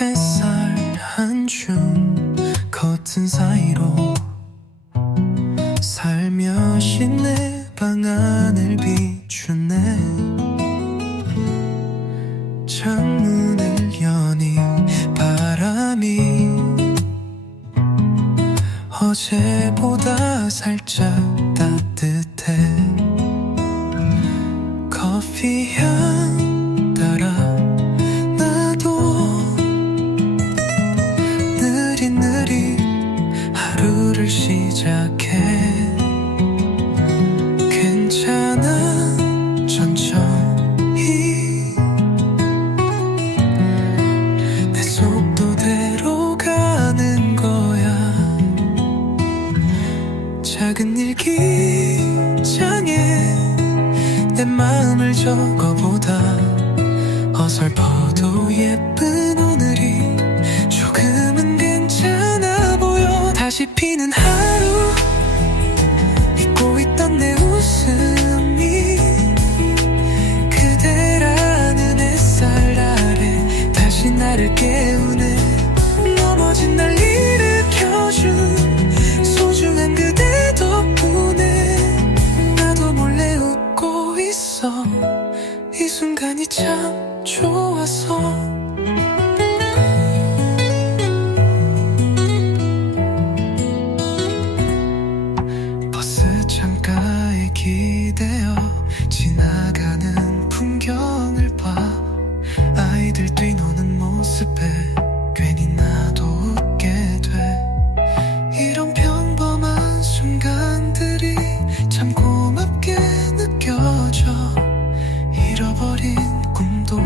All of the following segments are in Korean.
햇살 한 줌 커튼 사이로 살며시 내 방 안을 비추네. 창문을 여니 바람이 어제보다 살짝 따뜻해. 커피 향 시작해. 괜찮아 천천히. 내 속도대로 가는 거야. 작은 일기장에 내 마음을 적어보다 어설퍼도 예쁜 다시 피는 하루. 잊고 있던 내 웃음이 그대라는 햇살 아래 다시 나를 깨우네 넘어진 날 일으켜준 소중한 그대 덕분에 나도 몰래 웃고 있어. 이 순간이 참 좋아서 모습에 괜히 나도 웃게 돼. 이런 평범한 순간들이 참 고맙게 느껴져. 잃어버린 꿈도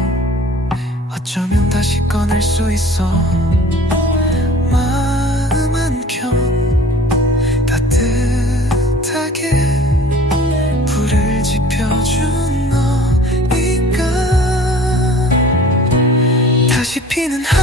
어쩌면 다시 꺼낼 수 있어 다시 피는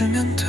Жемянт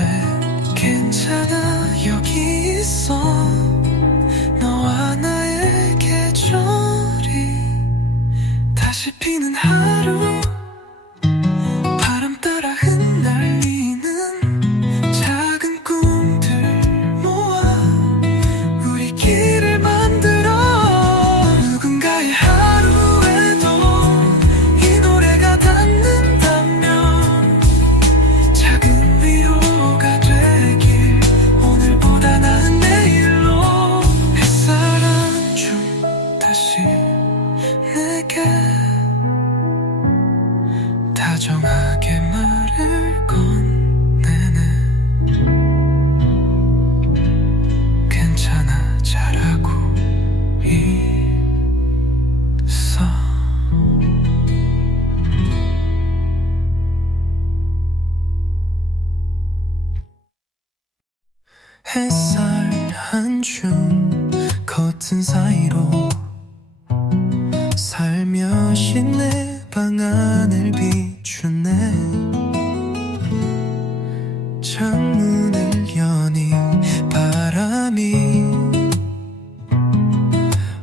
햇살 한 줌 커튼 사이로 살며시 내 방 안을 비추네. 창문을 여니 바람이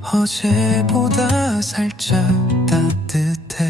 어제보다 살짝 따뜻해